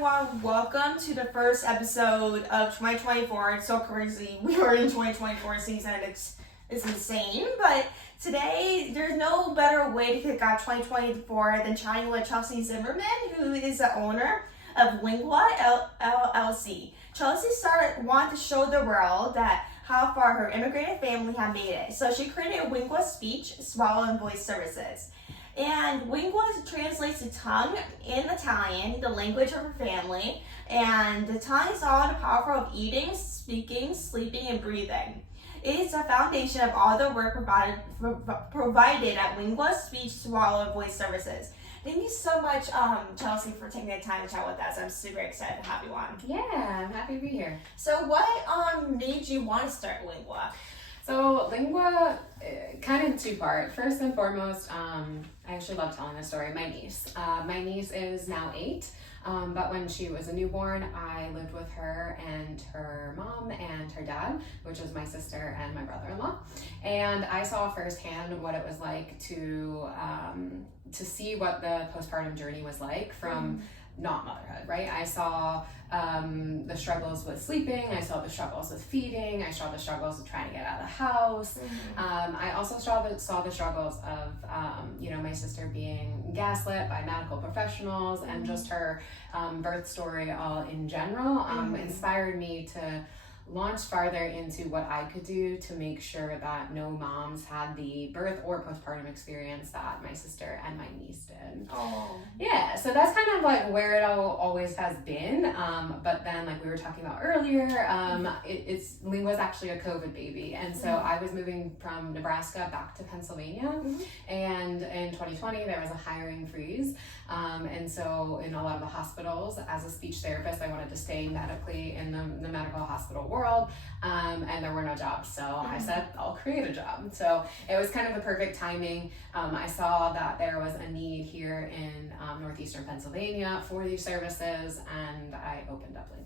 everyone. Welcome to the first episode of 2024. It's so crazy. We are in 2024 season. It's insane. But today, there's no better way to kick off 2024 than chatting with Chelsea Zimmerman, who is the owner of Lingua LLC. Chelsea wanted to show the world that how far her immigrated family had made it. So she created Lingua Speech, swallow and voice services. And lingua translates to tongue in Italian, the language of her family. And the tongue is all the power of eating, speaking, sleeping, and breathing. It is the foundation of all the work provided at Lingua Speech, swallow and voice services. Thank you so much, Chelsea, for taking the time to chat with us. I'm super excited to have you on. Yeah, I'm happy to be here. So what made you want to start Lingua? So Lingua, kind of two-part. First and foremost, I actually love telling this story. My niece is now 8, but when she was a newborn, I lived with her and her mom and her dad, which is my sister and my brother-in-law. And I saw firsthand what it was like to see what the postpartum journey was like from not motherhood, right? I saw the struggles with sleeping, I saw the struggles with feeding, I saw the struggles of trying to get out of the house. I also saw the struggles of my sister being gaslit by medical professionals, and just her birth story all in general inspired me to launch farther into what I could do to make sure that no moms had the birth or postpartum experience that my sister and my niece did. Oh. Yeah, so that's kind of like where it always has been. But then, like we were talking about earlier, Lingua's actually a COVID baby. And so I was moving from Nebraska back to Pennsylvania. And in 2020, there was a hiring freeze. And so in a lot of the hospitals, as a speech therapist, I wanted to stay medically in the medical hospital world, and there were no jobs. So I said, I'll create a job. So it was kind of the perfect timing. I saw that there was a need here in northeastern Pennsylvania for these services, and I opened up Lingua.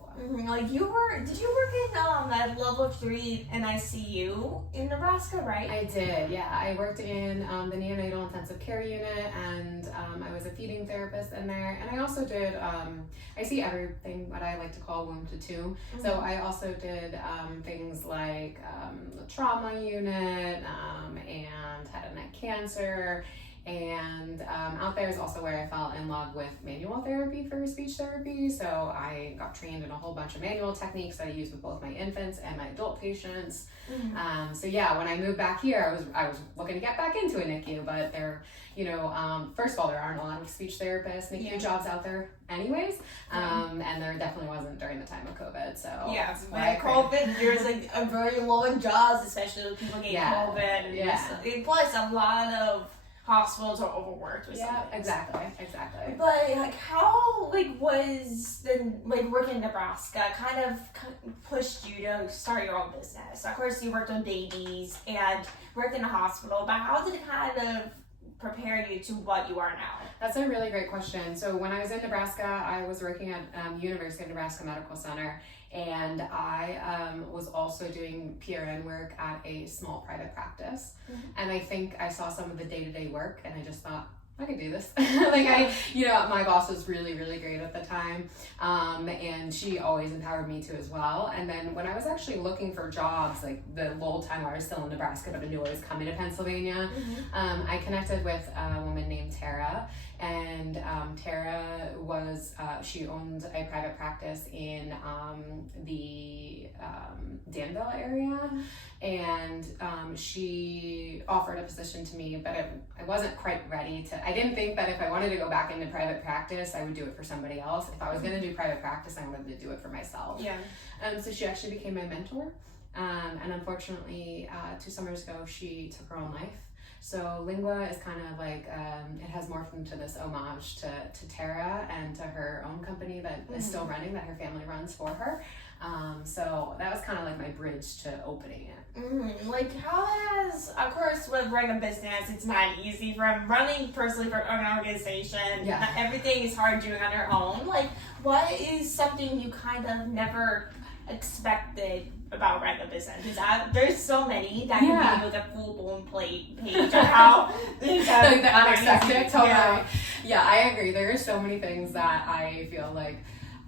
Did you work in at level 3 NICU in Nebraska, right? I did, yeah. I worked in the neonatal intensive care unit, and I was a feeding therapist in there. And I also did, I see everything what I like to call womb to tomb. So I also did things like the trauma unit and head and neck cancer. And out there is also where I fell in love with manual therapy for speech therapy. So I got trained in a whole bunch of manual techniques that I use with both my infants and my adult patients. So yeah, when I moved back here, I was looking to get back into a NICU, but there, first of all, there aren't a lot of speech therapists, NICU jobs out there anyways. And there definitely wasn't during the time of COVID. So yeah, when COVID, there's like a very low in jobs, especially when people get COVID. And plus a lot of hospitals are overworked or something. Yeah, exactly. But like, how was working in Nebraska kind of pushed you to start your own business? Of course, you worked on babies and worked in a hospital, but how did it kind of prepare you to what you are now? That's a really great question. So when I was in Nebraska, I was working at University of Nebraska Medical Center, and I was also doing PRN work at a small private practice. And I think I saw some of the day-to-day work, and I just thought, I could do this. My boss was really, really great at the time. And she always empowered me to as well. And then when I was actually looking for jobs, like the whole time I was still in Nebraska, but I knew I was coming to Pennsylvania, I connected with a woman named Tara. And Tara she owned a private practice in the Danville area. And she offered a position to me, but I wasn't quite ready to. I didn't think that if I wanted to go back into private practice, I would do it for somebody else. If I was going to do private practice, I wanted to do it for myself. Yeah. So she actually became my mentor. And unfortunately, 2 summers ago, she took her own life. So Lingua is kind of like, it has morphed into this homage to Tara and to her own company that is still running, that her family runs for her. So that was kind of like my bridge to opening it. Like, how has, of course, with running a business, it's not easy. From running personally for an organization, not everything is hard doing on your own. Like, what is something you kind of never expected about running a business? Because there's so many that can be with a full-blown page of how things have like the unexpected. Totally. Yeah, I agree. There are so many things that I feel like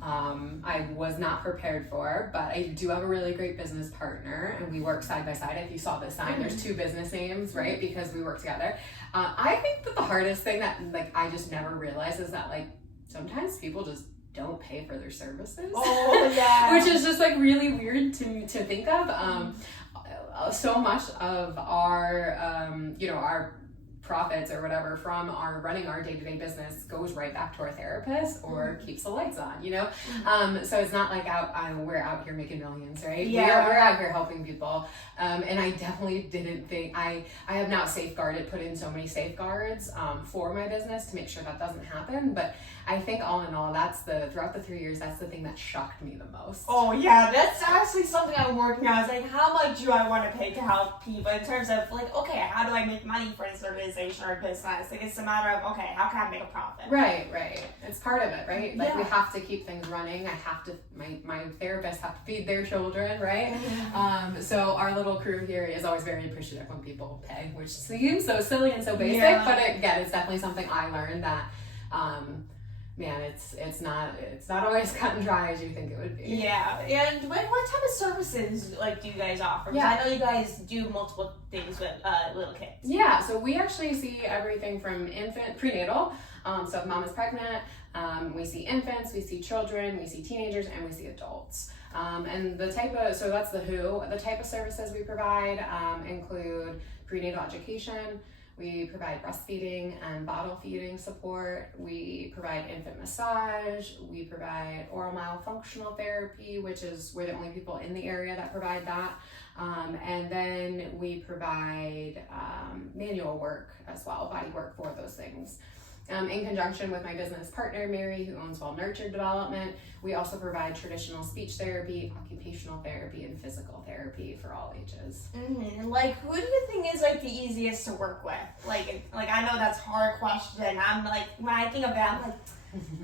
I was not prepared for, but I do have a really great business partner, and we work side by side. If you saw this sign, there's two business names, right? Because we work together. I think that the hardest thing that I just never realized is that sometimes people just don't pay for their services. Oh yeah. Which is just really weird to think of. So much of our our profits or whatever from our running our day-to-day business goes right back to our therapist or keeps the lights on, so it's not like we're out here making millions, right? Yeah. We're out here helping people, and I definitely didn't think I have now put in so many safeguards for my business to make sure that doesn't happen. But I think all in all, throughout the 3 years, that's the thing that shocked me the most. Oh yeah, that's actually something I'm working on. It's how much do I want to pay to help people in terms of okay, how do I make money for this organization or business? It's a matter of how can I make a profit? Right. It's part of it, right? Yeah. We have to keep things running. My therapists have to feed their children, right? Mm-hmm. So our little crew here is always very appreciative when people pay, which seems so silly and so basic, but again, it's definitely something I learned that it's not always cut and dry as you think it would be. Yeah, and what type of services do you guys offer? Because I know you guys do multiple things with little kids. Yeah, so we actually see everything from prenatal. So if mom is pregnant, we see infants, we see children, we see teenagers, and we see adults. And so that's the who. The type of services we provide include prenatal education. We provide breastfeeding and bottle feeding support. We provide infant massage. We provide oral myofunctional therapy, which is we're the only people in the area that provide that. And then we provide manual work as well, body work for those things. In conjunction with my business partner, Mary, who owns Well Nurtured Development, we also provide traditional speech therapy, occupational therapy, and physical therapy for all ages. Mm-hmm. Who do you think is the easiest to work with? I know that's a hard question. I'm when I think of that, I'm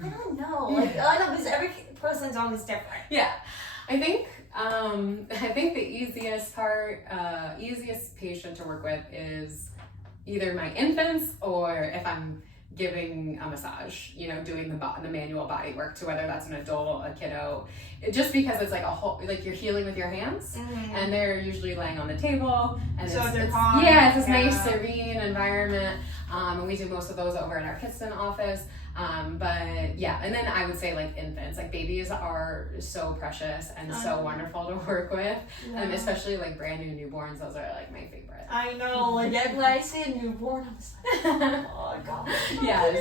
I don't know. I know because every person's always different. Yeah, I think the easiest patient to work with is either my infants or if I'm giving a massage, doing the manual body work to whether that's an adult, a kiddo, just because it's a whole, you're healing with your hands, and they're usually laying on the table, and so it's this nice serene environment, and we do most of those over in our Kidston office. But yeah, and then I would say infants, babies are so precious and so wonderful to work with, especially brand new newborns. Those are my favorite. I know, when I see a newborn, I'm just oh god. Yes.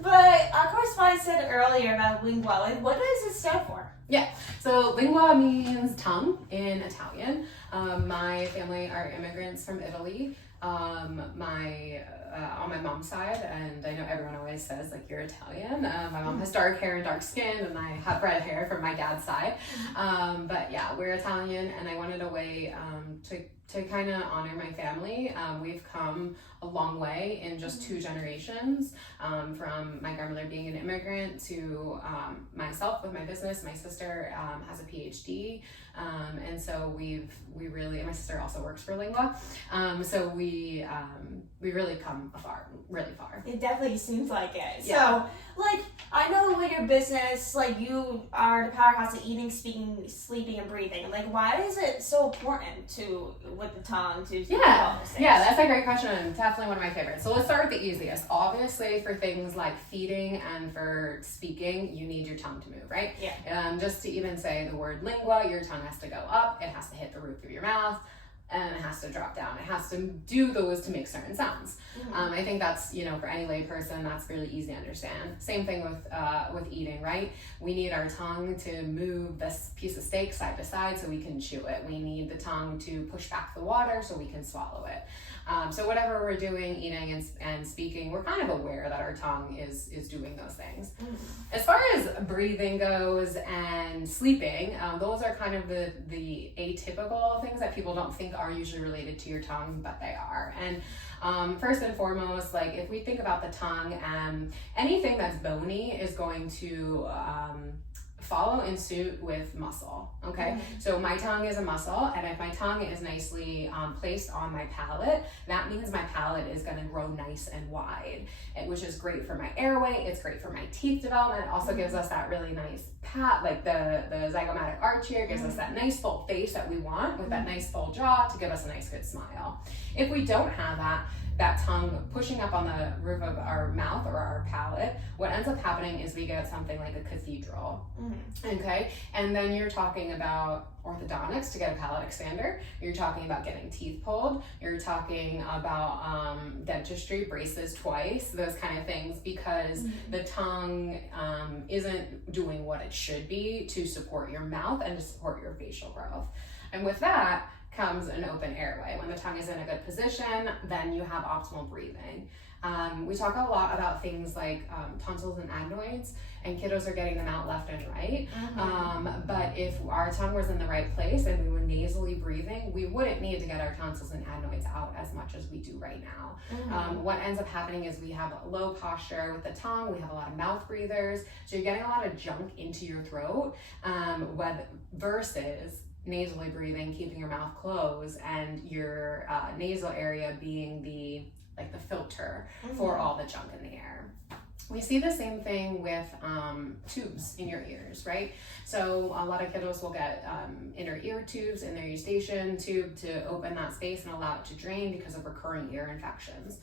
But of course, what I said earlier about lingua, what does it stand for? Yeah, so lingua means tongue in Italian. My family are immigrants from Italy. On my mom's side, and I know everyone always says you're Italian. My mom has dark hair and dark skin, and I have red hair from my dad's side. But yeah, we're Italian, and I wanted a way to kind of honor my family. We've come a long way in just 2 generations, from my grandmother being an immigrant to myself with my business. My sister has a PhD, and so we really, and my sister also works for Lingua, so we really come really far. It definitely seems like it. Yeah. So, I know with your business, you are the powerhouse of eating, speaking, sleeping, and breathing. Why is it so important with the tongue to Yeah, that's a great question, and definitely one of my favorites. So let's start with the easiest. Obviously, for things like feeding and for speaking, you need your tongue to move, right? Yeah. Just to even say the word lingua, your tongue has to go up, it has to hit the roof of your mouth, and it has to drop down. It has to do those to make certain sounds. I think that's, for any lay person, that's really easy to understand. Same thing with eating, right? We need our tongue to move this piece of steak side to side so we can chew it. We need the tongue to push back the water so we can swallow it. So whatever we're doing, eating and speaking, we're kind of aware that our tongue is doing those things. As far as breathing goes and sleeping, those are kind of the atypical things that people don't think are usually related to your tongue, but they are. And first and foremost, if we think about the tongue, anything that's bony is going to follow in suit with muscle, okay? So my tongue is a muscle, and if my tongue is nicely placed on my palate, that means my palate is gonna grow nice and wide, which is great for my airway, it's great for my teeth development. It also gives us that really nice like the zygomatic arch here gives us that nice full face that we want with that nice full jaw to give us a nice good smile. If we don't have that tongue pushing up on the roof of our mouth or our palate, what ends up happening is we get something like a cathedral, okay? And then you're talking about orthodontics to get a palate expander, you're talking about getting teeth pulled, you're talking about dentistry, braces twice, those kind of things, because the tongue isn't doing what it should be to support your mouth and to support your facial growth. And with that comes an open airway. When the tongue is in a good position, then you have optimal breathing. We talk a lot about things like tonsils and adenoids, and kiddos are getting them out left and right. But if our tongue was in the right place and we were nasally breathing, we wouldn't need to get our tonsils and adenoids out as much as we do right now. What ends up happening is we have low posture with the tongue, we have a lot of mouth breathers, so you're getting a lot of junk into your throat, versus nasally breathing, keeping your mouth closed, and your nasal area being the filter for all the junk in the air. We see the same thing with tubes in your ears, right? So a lot of kiddos will get inner ear tubes in their eustachian tube to open that space and allow it to drain because of recurring ear infections.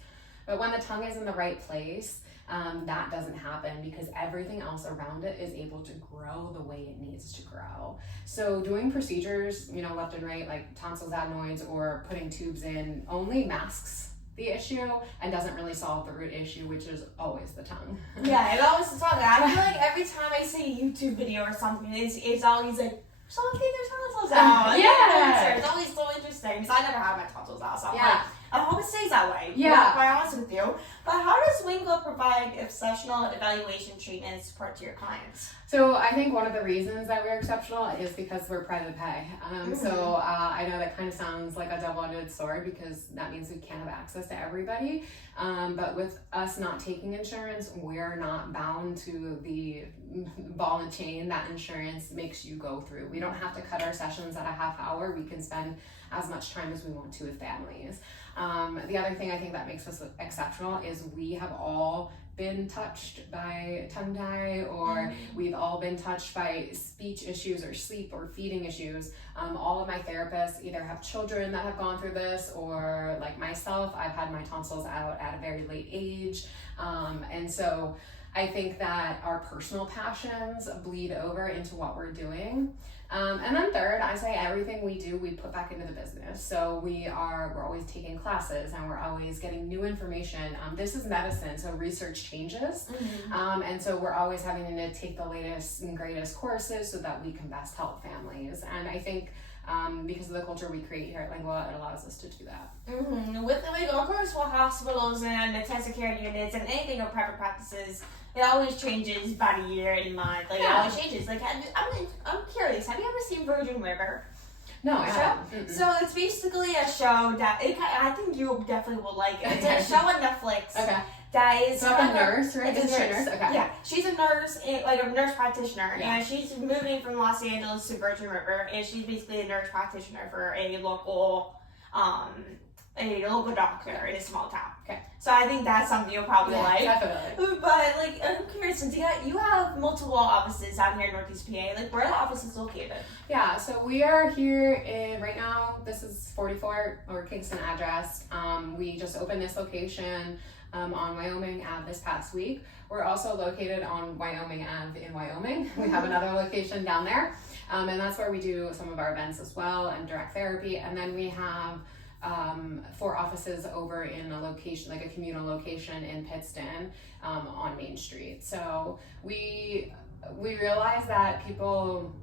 But when the tongue is in the right place, that doesn't happen because everything else around it is able to grow the way it needs to grow. So doing procedures, left and right, like tonsils, adenoids, or putting tubes in only masks the issue and doesn't really solve the root issue, which is always the tongue. Yeah, it's always the tongue. I feel like every time I see a YouTube video or something, it's always like, someone take their tonsils out. It's always so interesting because I never had my tonsils out, so I'm like, I hope it stays that way. Yeah, quite honest with you. But how does Lingua provide exceptional evaluation treatment and support to your clients? So I think one of the reasons that we're exceptional is because we're private pay. So I know that kind of sounds like a double-edged sword because that means we can't have access to everybody. But with us not taking insurance, we're not bound to the ball and chain that insurance makes you go through. We don't have to cut our sessions at a half hour. We can spend as much time as we want to with families. The other thing I think that makes us exceptional is we have all been touched by tongue tie, or we've all been touched by speech issues or sleep or feeding issues. All of my therapists either have children that have gone through this, or like myself, I've had my tonsils out at a very late age. And so I think that our personal passions bleed over into what we're doing. And then third, I say everything we do, we put back into the business. So we're always taking classes and we're always getting new information. This is medicine, so research changes. And so we're always having to take the latest and greatest courses so that we can best help families. And I think because of the culture we create here at Lingua, it allows us to do that. With the Lingua, of course, for hospitals and intensive care units and anything of private practices, it always changes by the year and month. It always changes. I'm curious. Have you ever seen Virgin River? No, I haven't. So it's basically a show that I think you definitely will like it. It's a show on Netflix. Okay. That is so a nurse, right? It's a nurse. Okay. Yeah, she's a nurse, like a nurse practitioner, and she's moving from Los Angeles to Virgin River, and she's basically a nurse practitioner for a local doctor in a small town. Okay. So I think that's something you'll probably like. Definitely. But I'm curious, since you have multiple offices out here in Northeast PA, where are the offices located? Yeah, so we are here right now. This is 44 or Kingston address. We just opened this location on Wyoming Ave this past week. We're also located on Wyoming Ave in Wyoming. We have another location down there, and that's where we do some of our events as well and direct therapy. And then we have 4 offices over in a location, like a communal location in Pittston on Main Street. So we realize that people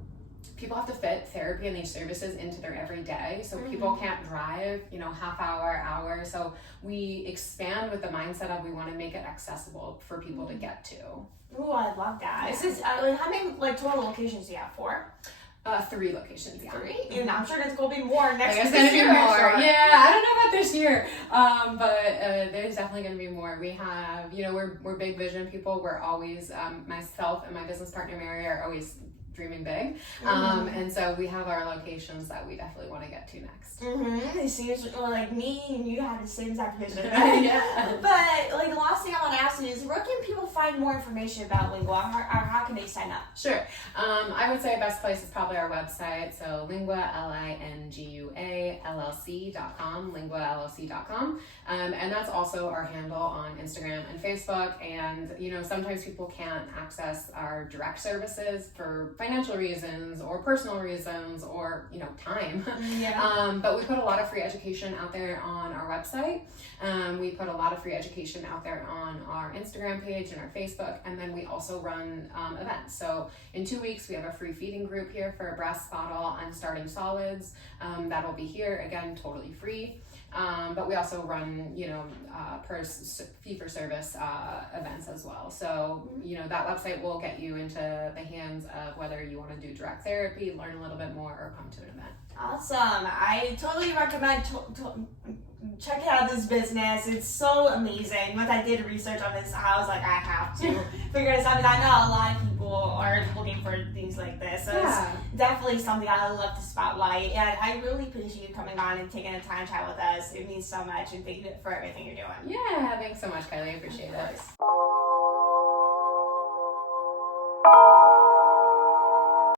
have to fit therapy and these services into their everyday. So people can't drive, half hour. So we expand with the mindset of we want to make it accessible for people to get to. Oh, I love that. Is this, how many total locations do you have? 4? 3 locations, yeah. 3? And I'm sure there's going to be more next year. There's going to be more. Yeah, I don't know about this year, but there's definitely going to be more. We have, we're big vision people. We're always, myself and my business partner Mary are always dreaming big. And so we have our locations that we definitely want to get to next. It seems like me and you have the same exact vision. Yeah. But like the last thing I want to ask you is, where can people find more information about Lingua? Or how can they sign up? Sure. I would say the best place is probably our website. So Lingua, Lingua LLC.com, linguallc.com. And that's also our handle on Instagram and Facebook. And, you know, sometimes people can't access our direct services for financial reasons or personal reasons or, you know, time. Yeah. But we put a lot of free education out there on our website. We put a lot of free education out there on our Instagram page and our Facebook. And then we also run events. So in 2 weeks, we have a free feeding group here for breast, bottle, and starting solids. That'll be here, again, totally free. But we also run, you know, fee-for-service events as well. So, you know, that website will get you into the hands of whether you want to do direct therapy, learn a little bit more, or come to an event. Awesome. I totally recommend checking out this business. It's so amazing. Once I did research on this, I was like, I have to figure this out, because I know a lot of people are looking for things like this. So it's definitely something I would love to spotlight. And I really appreciate you coming on and taking the time to chat with us. It means so much, and thank you for everything you're doing. Yeah, thanks so much, Kylie. I appreciate it.